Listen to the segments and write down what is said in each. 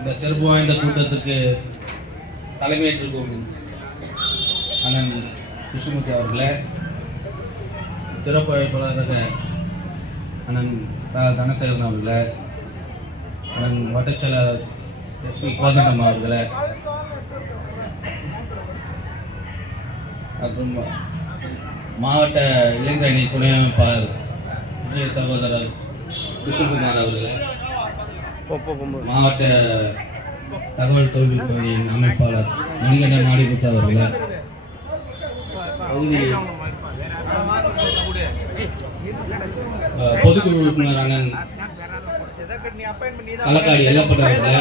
இந்த சிறப்பு வாய்ந்த கூட்டத்துக்கு தலைமையேற்றிருக்கும் அண்ணன் கிருஷ்ணமூர்த்தி அவர்களே, சிறப்பு அழைப்பாளராக அண்ணன் தனசேகரன் அவர்களே, அண்ணன் வட்டச்செயலாளர் எஸ்பி கோதண்டம் அவர்களே, மற்றும் மாவட்ட இளைஞரணி துணை அமைப்பாளர் முக்கிய சகோதரர் கிருஷ்ணகுமார் அவர்களே, மாவட்ட தகவல் தொழில்நுட்ப அமைப்பாளர் மணிகண்டன் மாடிபுத்த அவர்களே, பொதுக்குழு உறுப்பினர் அண்ணன் களக்காடி எல்லப்பட்ட அவர்களே,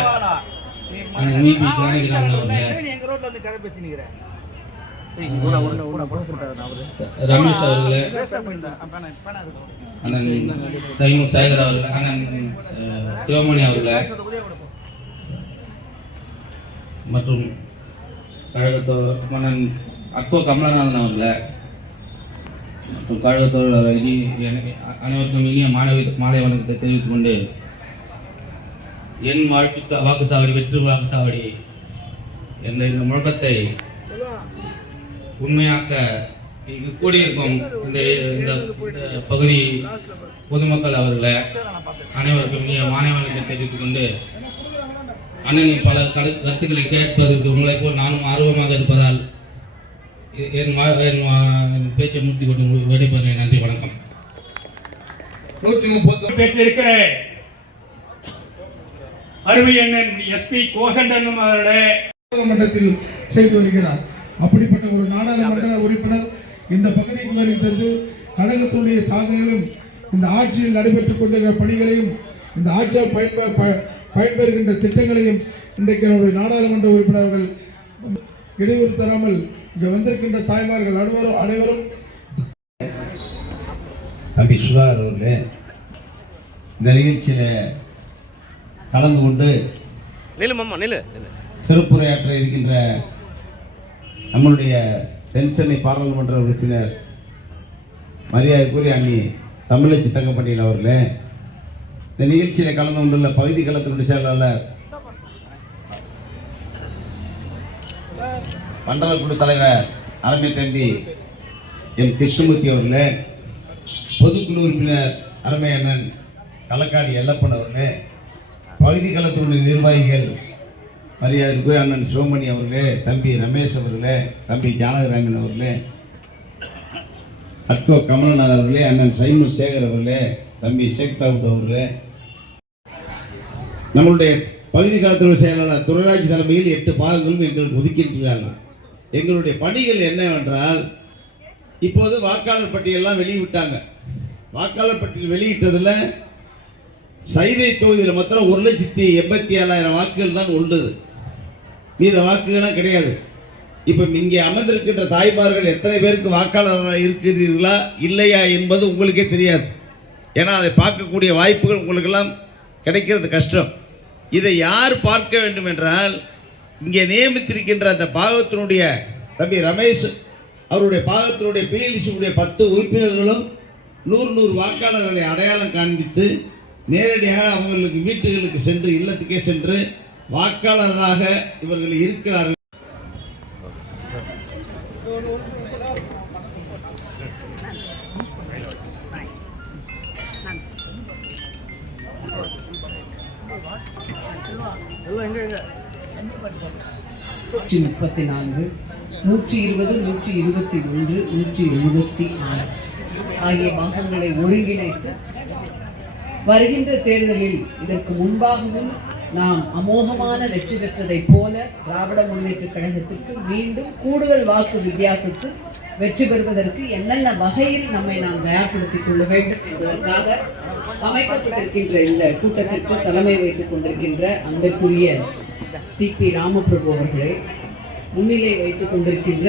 அண்ணன் மீபி ஜானகிராமன் அவர்களே, ரமேஷ் அவர்களே, அண்ணன் சைமு சேகர் அவர்களே, அண்ணன் சிவமணி அவர்களே, மற்றும் அண்ணன் அக்கோ கமலநாதன் அவர்களே, மற்றும் கழகத்தோடு அனைவருக்கும் இனிய மாலை வணக்கத்தை தெரிவித்துக் கொண்டு என் வாக்குச்சாவடி வெற்றி வாக்குச்சாவடி என்ற இந்த முழக்கத்தை உண்மையாக்க இங்கு கூடியிருக்கும் இந்த பகுதி பொதுமக்கள் அவர்களை அனைவருக்கும் இனிய மாலை வணக்கத்தை தெரிவித்துக் கொண்டு அண்ணனின் பல கருத்துக்களை கேட்பதற்கு உங்களை போல் நானும் ஆர்வமாக இருப்பதால் என் பேச்சை மூர்த்தி கொண்டு விடைபெறுகிறேன். நன்றி, வணக்கம். 130 பேச்சு இருக்கிற அருமை அண்ணன் எஸ்பி கோதண்டம் அவர்களே மன்றத்தில் செய்து வருகிறார். அப்படிப்பட்ட ஒரு நாடாளுமன்ற உறுப்பினர் இந்த பகுதிக்கு வருகிறது. கழகத்துடைய சாதனைகளும் இந்த ஆட்சியில் நடைபெற்றுக் கொண்டிருக்கிற பணிகளையும் இந்த ஆட்சியால் பயன்பெறுகின்ற திட்டங்களையும் இன்றைக்கு நம்முடைய நாடாளுமன்ற உறுப்பினர்கள் இடையூறு தராமல் இங்கே வந்திருக்கின்ற தாய்மார்கள் அனைவரும் தம்பி சுதாகர் அவர்களே, இந்த நிகழ்ச்சியில் கலந்து கொண்டு சிறப்புரையாற்ற இருக்கின்ற நம்மளுடைய தென்சென்னை பாராளுமன்ற உறுப்பினர் மரியாதைக்குரிய அண்ணி தமிழச்சி தங்கப்பட்டியல் அவர்களே, இந்த நிகழ்ச்சியில் கலந்து கொண்டுள்ள பகுதி கழகத்தினுடைய செயலாளர் மண்டல குழு தலைவர் அருமை தம்பி எம் கிருஷ்ணமூர்த்தி அவர்களே, பொதுக்குழு உறுப்பினர் அருமை அண்ணன் களக்காடி எல்லப்பன் அவர்களே, பகுதி கழகத்தினுடைய நிர்வாகிகள் மரியாதைக்குரிய அண்ணன் சிவமணி அவர்களே, தம்பி ரமேஷ் அவர்களே, தம்பி ஜானகிராமன் அவர்களே, அக்கோ கமலநாத் அவர்களே, அண்ணன் சைமு சேகர் அவர்களே, தம்பி ஷேக் தாவூத் அவர்களே, நம்மளுடைய பகுதி கழகத்தினுடைய செயலாளர் துரைராஜ் தலைமையில் 8 பாகங்களும் எங்களுக்கு ஒதுக்கின்றார்கள். எங்களுடைய பணிகள் என்னவென்றால், இப்போது வாக்காளர் பட்டியலாம் வெளியிட்டாங்க. வாக்காளர் பட்டியல் வெளியிட்டதில் சைதை தொகுதியில் மாத்திரம் 1,87,000 வாக்குகள் தான் உள்ளது. மீத வாக்குகளும் கிடையாது. இப்போ இங்கே அமர்ந்திருக்கின்ற தாய்மார்கள் எத்தனை பேருக்கு வாக்காளராக இருக்கிறீர்களா இல்லையா என்பது உங்களுக்கே தெரியாது. ஏன்னா அதை பார்க்கக்கூடிய வாய்ப்புகள் உங்களுக்கெல்லாம் கிடைக்கிறது கஷ்டம். இதை யார் பார்க்க வேண்டும் என்றால், இங்கே நியமித்திருக்கின்ற அந்த பாகத்தினுடைய தம்பி ரமேஷ் அவருடைய பாகத்தினுடைய பிஎல்சியுடைய 10 உறுப்பினர்களும் 100 வாக்காளர்களை அடையாளம் காண்பித்து நேரடியாக அவர்களுக்கு வீட்டுகளுக்கு சென்று இல்லத்துக்கே சென்று வாக்காளராக இவர்கள் இருக்கிறார்கள். $34, 120, 121, 176 ஆகிய பாகங்களை ஒருங்கிணைத்து வருகின்ற தேர்தலில் இதற்கு முன்பாகவும் நாம் அமோகமான வெற்றி பெற்றதைப் போல திராவிட முன்னேற்றக் கழகத்திற்கு மீண்டும் கூடுதல் வாக்கு வித்தியாசத்தில் வெற்றி பெறுவதற்கு என்னென்ன வகையில் நம்மை நாம் தயார்படுத்திக் கொள்ள வேண்டும் என்பதற்காக அமைக்கப்பட்டிருக்கின்ற இந்த கூட்டத்திற்கு தலைமை வைத்துக் கொண்டிருக்கின்ற அன்புக்குரிய CP ராமபிரபு அவர்களை முன்னிலை வைத்துக் கொண்டிருக்கின்ற